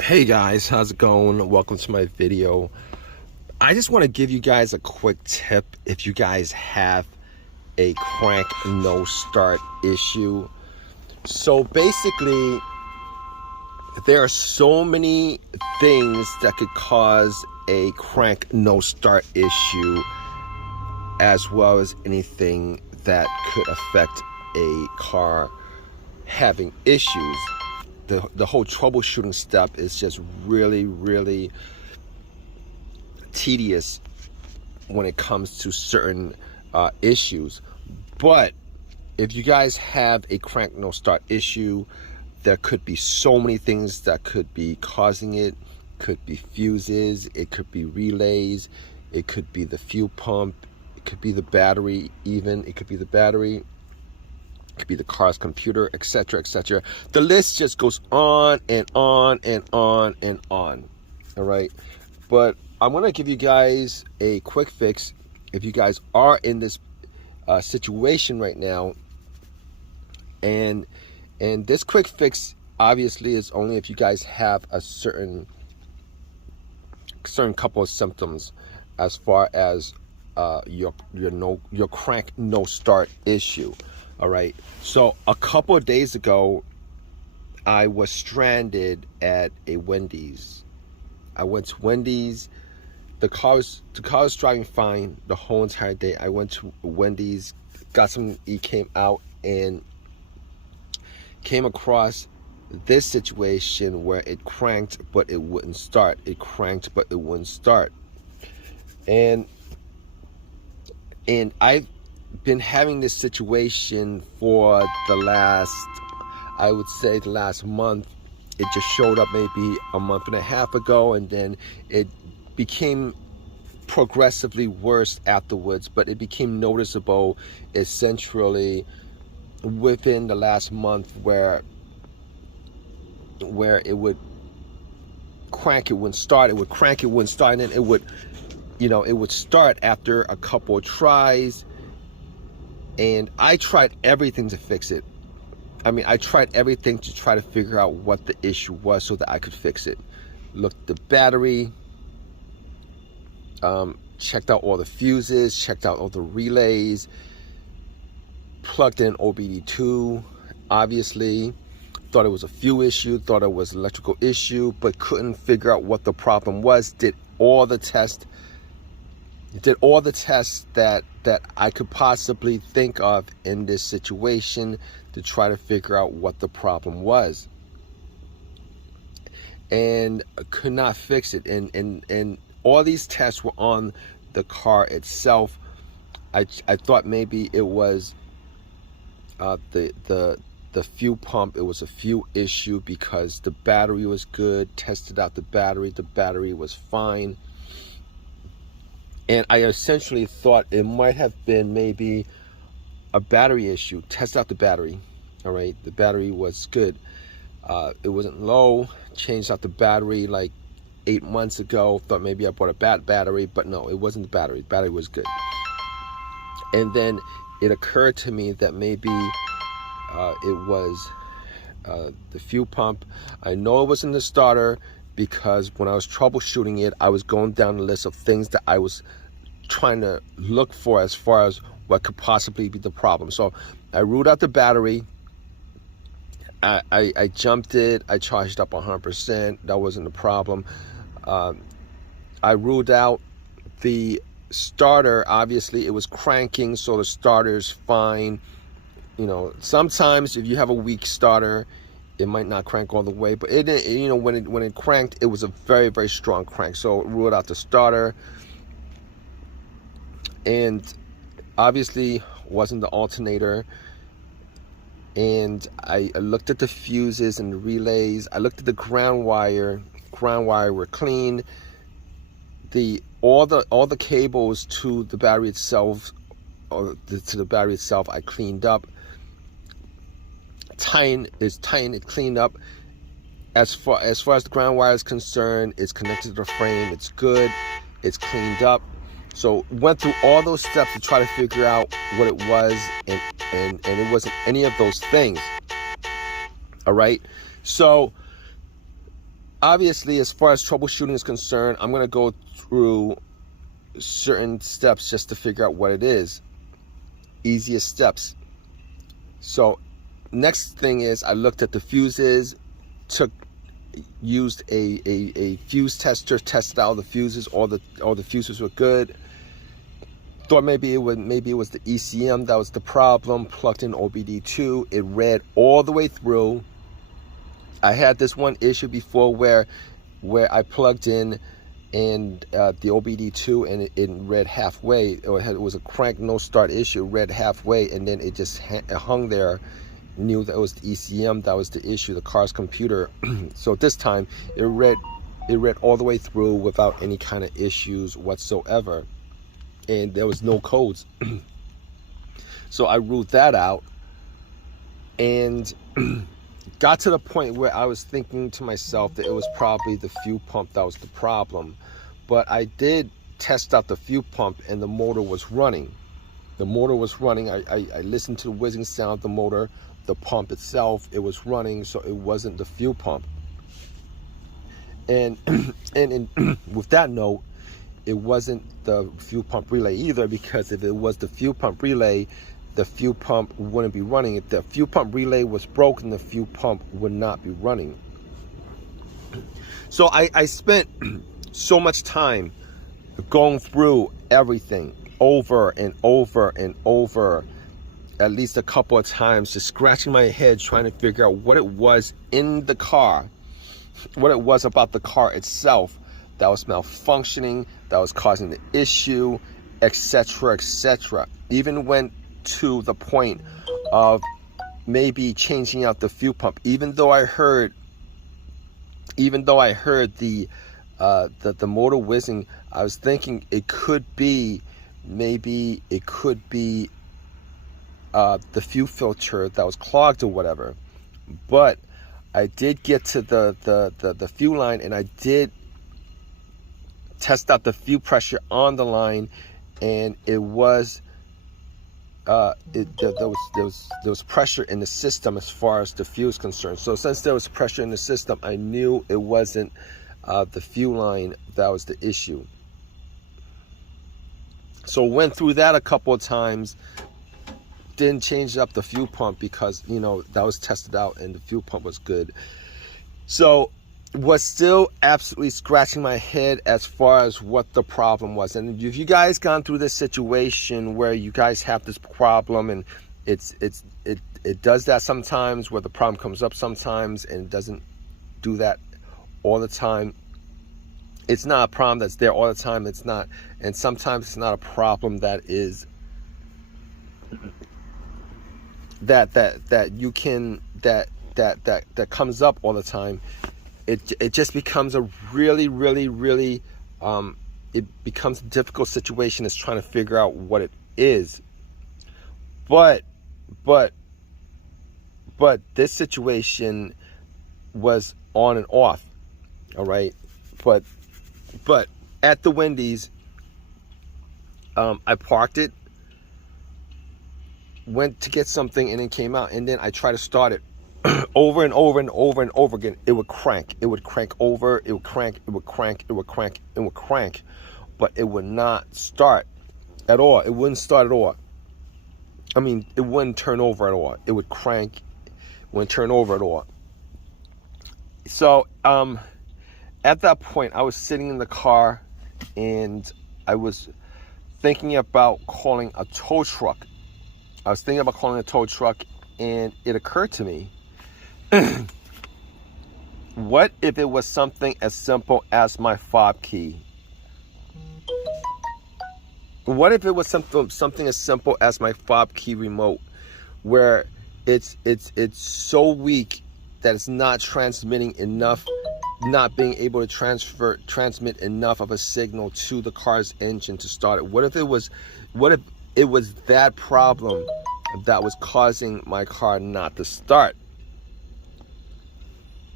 Hey guys, how's it going? Welcome to my video. I just want to give you guys a quick tip if you guys have a crank no start issue. So basically, there are so many things that could cause a crank no start issue, as well as anything that could affect a car having issues. The whole troubleshooting step is just really tedious when it comes to certain issues. But if you guys have a crank no start issue, there could be so many things that could be causing it. Could be fuses, it could be relays, it could be the fuel pump, it could be the battery, even it could be the battery, could be the car's computer, etc., etc. The list just goes on and on and on and on. All right, but I want to give you guys a quick fix if you guys are in this situation right now. And this quick fix obviously is only if you guys have a certain couple of symptoms as far as your crank no start issue. All right, so a couple of days ago, I was stranded at a Wendy's. I went to Wendy's. The car was driving fine the whole entire day. I went to Wendy's, got some, came out and came across this situation where it cranked but it wouldn't start. It cranked but it wouldn't start. And I've been having this situation for the last, I would say the last month. It just showed up maybe a month and a half ago, and then it became progressively worse afterwards, but it became noticeable essentially within the last month where it would crank, it wouldn't start, it would crank, it wouldn't start, and then it would, it would start after a couple of tries. And I tried everything to fix it. I mean, I tried everything to try to figure out what the issue was so that I could fix it. Looked at the battery, checked out all the fuses, checked out all the relays, plugged in OBD2, obviously. Thought it was a fuel issue, thought it was an electrical issue, but couldn't figure out what the problem was. Did all the tests that I could possibly think of in this situation to try to figure out what the problem was, and could not fix it. And all these tests were on the car itself. I thought maybe it was the fuel pump. It was a fuel issue because the battery was good. Tested out the battery was fine. And I essentially thought it might have been maybe a battery issue. Test out the battery. All right, the battery was good. It wasn't low. Changed out the battery like 8 months ago. Thought maybe I bought a bad battery, but no, it wasn't the battery. The battery was good. And then it occurred to me that maybe it was the fuel pump. I know it wasn't the starter, because when I was troubleshooting it, I was going down the list of things that I was trying to look for as far as what could possibly be the problem. So I ruled out the battery. I jumped it. I charged up 100%. That wasn't the problem. I ruled out the starter. Obviously, it was cranking, so the starter's fine. Sometimes if you have a weak starter, it might not crank all the way, but it when it cranked, it was a very strong crank. So ruled out the starter, and obviously wasn't the alternator. And I looked at the fuses and the relays. I looked at the ground wire. Ground wire were clean. All the cables to the battery itself, I cleaned up. Tighten it, cleaned up. As far as the ground wire is concerned, it's connected to the frame. It's good. It's cleaned up. So went through all those steps to try to figure out what it was, and it wasn't any of those things. All right. So obviously, as far as troubleshooting is concerned, I'm going to go through certain steps just to figure out what it is. Easiest steps. So next thing is I looked at the fuses, used a fuse tester, tested out the fuses. All the fuses were good. Thought maybe it was the ECM that was the problem. Plugged in OBD2. It read all the way through. I had this one issue before where I plugged in and the OBD2 and it read halfway. It was a crank no start issue. It read halfway and then it just hung there. Knew that it was the ECM that was the issue, the car's computer. So this time it read all the way through without any kind of issues whatsoever, and there was no codes. So I ruled that out and got to the point where I was thinking to myself that it was probably the fuel pump that was the problem. But I did test out the fuel pump and the motor was running. The motor was running. I listened to the whizzing sound of the motor. The pump itself, it was running, so it wasn't the fuel pump. And with that note, it wasn't the fuel pump relay either, because if it was the fuel pump relay, the fuel pump wouldn't be running. If the fuel pump relay was broken, the fuel pump would not be running. So I spent so much time going through everything over and over and over, at least a couple of times, just scratching my head trying to figure out what it was in the car, what it was about the car itself that was malfunctioning, that was causing the issue, etc., etc. Even went to the point of maybe changing out the fuel pump, even though I heard the motor whizzing. I was thinking it could be the fuel filter that was clogged or whatever. But I did get to the fuel line, and I did test out the fuel pressure on the line, and it was there was pressure in the system as far as the fuel is concerned. So since there was pressure in the system, I knew it wasn't the fuel line that was the issue. So went through that a couple of times. Didn't change up the fuel pump because, you know, that was tested out and the fuel pump was good. So was still absolutely scratching my head as far as what the problem was. And if you guys gone through this situation where you guys have this problem, and it does that sometimes, where the problem comes up sometimes and it doesn't do that all the time. It's not a problem that's there all the time. It's not, and sometimes it's not a problem that is that comes up all the time. It just becomes a really it becomes a difficult situation. Is trying to figure out what it is. But this situation was on and off. All right, but at the Wendy's, I parked it, went to get something, and then came out, and then I tried to start it over and over and over and over again. It would crank. It would crank over. It would crank. It would crank. It would crank. It would crank. But it would not start at all. It wouldn't start at all. I mean, it wouldn't turn over at all. It would crank. It wouldn't turn over at all. So at that point, I was sitting in the car, and I was thinking about calling a tow truck. And it occurred to me, what if it was something as simple as my fob key? What if it was something as simple as my fob key remote, where it's so weak that it's not transmitting enough, not being able to transmit enough of a signal to the car's engine to start it? What if it was that problem that was causing my car not to start?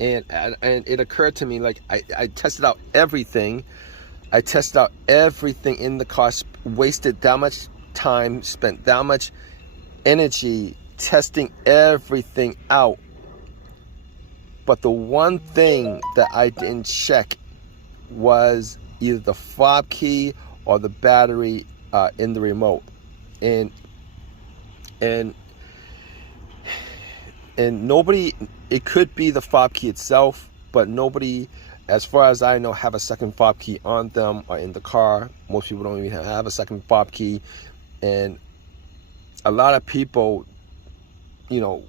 And it occurred to me, like, I tested out everything. I tested out everything in the car, wasted that much time, spent that much energy testing everything out. But the one thing that I didn't check was either the fob key or the battery in the remote. And nobody, it could be the fob key itself, but nobody, as far as I know, have a second fob key on them or in the car. Most people don't even have a second fob key. And a lot of people, you know,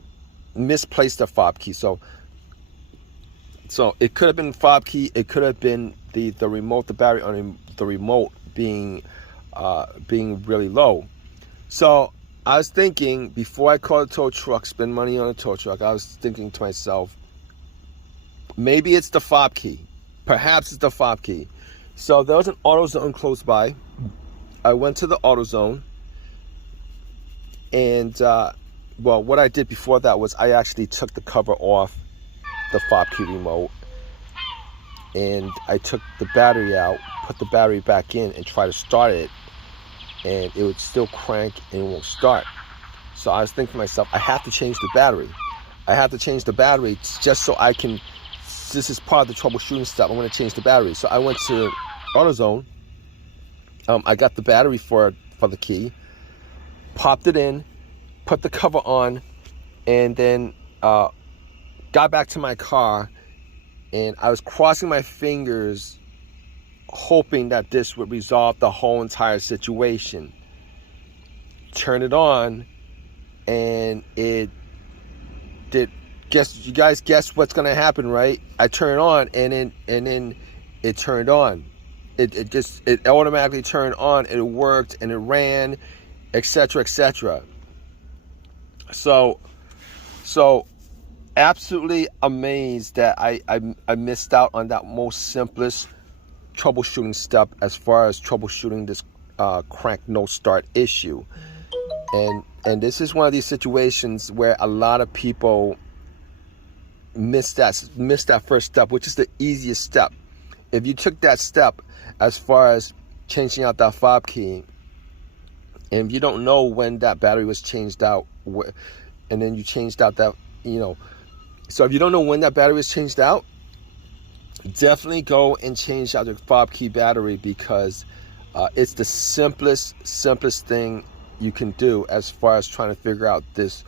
misplaced the fob key. So it could have been the fob key. It could have been the remote, the battery on the remote being really low. So I was thinking, before I call a tow truck, spend money on a tow truck, I was thinking to myself, maybe it's the fob key. Perhaps it's the fob key. So there was an AutoZone close by. I went to the AutoZone, and well, what I did before that was I actually took the cover off the fob key remote, and I took the battery out, put the battery back in, and try to start it, and it would still crank and it won't start. So I was thinking to myself, I have to change the battery. I have to change the battery just so I can, this is part of the troubleshooting step, I'm going to change the battery. So I went to AutoZone, I got the battery for the key, popped it in, put the cover on, and then got back to my car, and I was crossing my fingers hoping that this would resolve the whole entire situation. Turn it on, and it did. You guys guess what's gonna happen, right? I turn it on, and then it turned on. It automatically turned on. It worked, and it ran, etc., etc. So absolutely amazed that I missed out on that most simplest troubleshooting step as far as troubleshooting this crank no start issue. And this is one of these situations where a lot of people miss that first step, which is the easiest step. If you took that step as far as changing out that fob key, and if you don't know when that battery was changed out, and then you changed out that, you know, so if you don't know when that battery was changed out, definitely go and change out your fob key battery, because it's the simplest thing you can do as far as trying to figure out this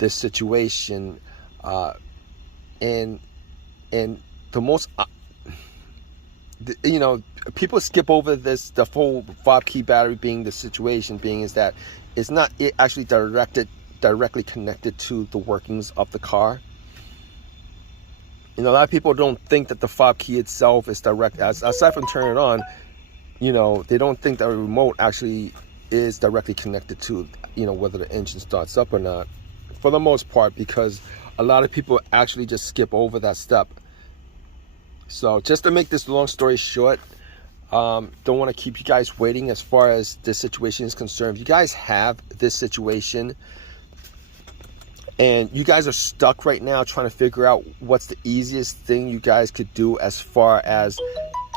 situation. And the most, you know, people skip over this, the whole fob key battery being the situation being is that it's not actually directly connected to the workings of the car. You know, a lot of people don't think that the fob key itself is direct, aside from turning it on, you know, they don't think that the remote actually is directly connected to, you know, whether the engine starts up or not, for the most part, because a lot of people actually just skip over that step. So just to make this long story short, don't want to keep you guys waiting as far as this situation is concerned. If you guys have this situation and you guys are stuck right now trying to figure out what's the easiest thing you guys could do as far as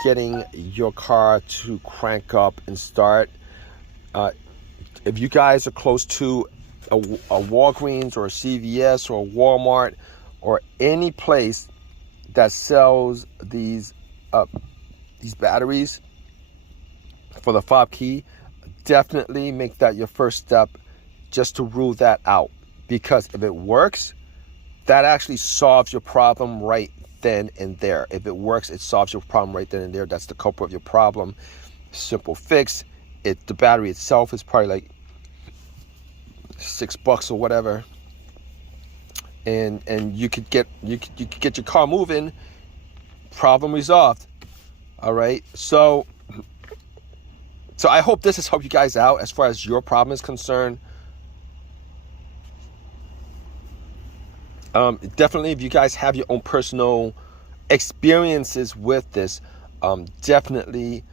getting your car to crank up and start, if you guys are close to a Walgreens or a CVS or a Walmart or any place that sells these batteries for the fob key, definitely make that your first step, just to rule that out. Because if it works, that actually solves your problem right then and there. If it works, it solves your problem right then and there. That's the culprit of your problem. Simple fix. The battery itself is probably like $6 or whatever, and you could get your car moving. Problem resolved. All right. So I hope this has helped you guys out as far as your problem is concerned. Definitely, if you guys have your own personal experiences with this, definitely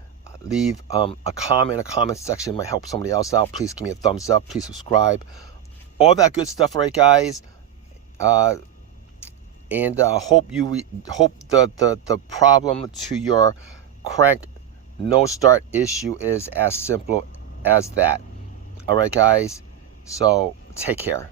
leave a comment in the comment section. It might help somebody else out. Please give me a thumbs up. Please subscribe. All that good stuff, right, guys? And hope the problem to your crank no start issue is as simple as that. All right, guys. So take care.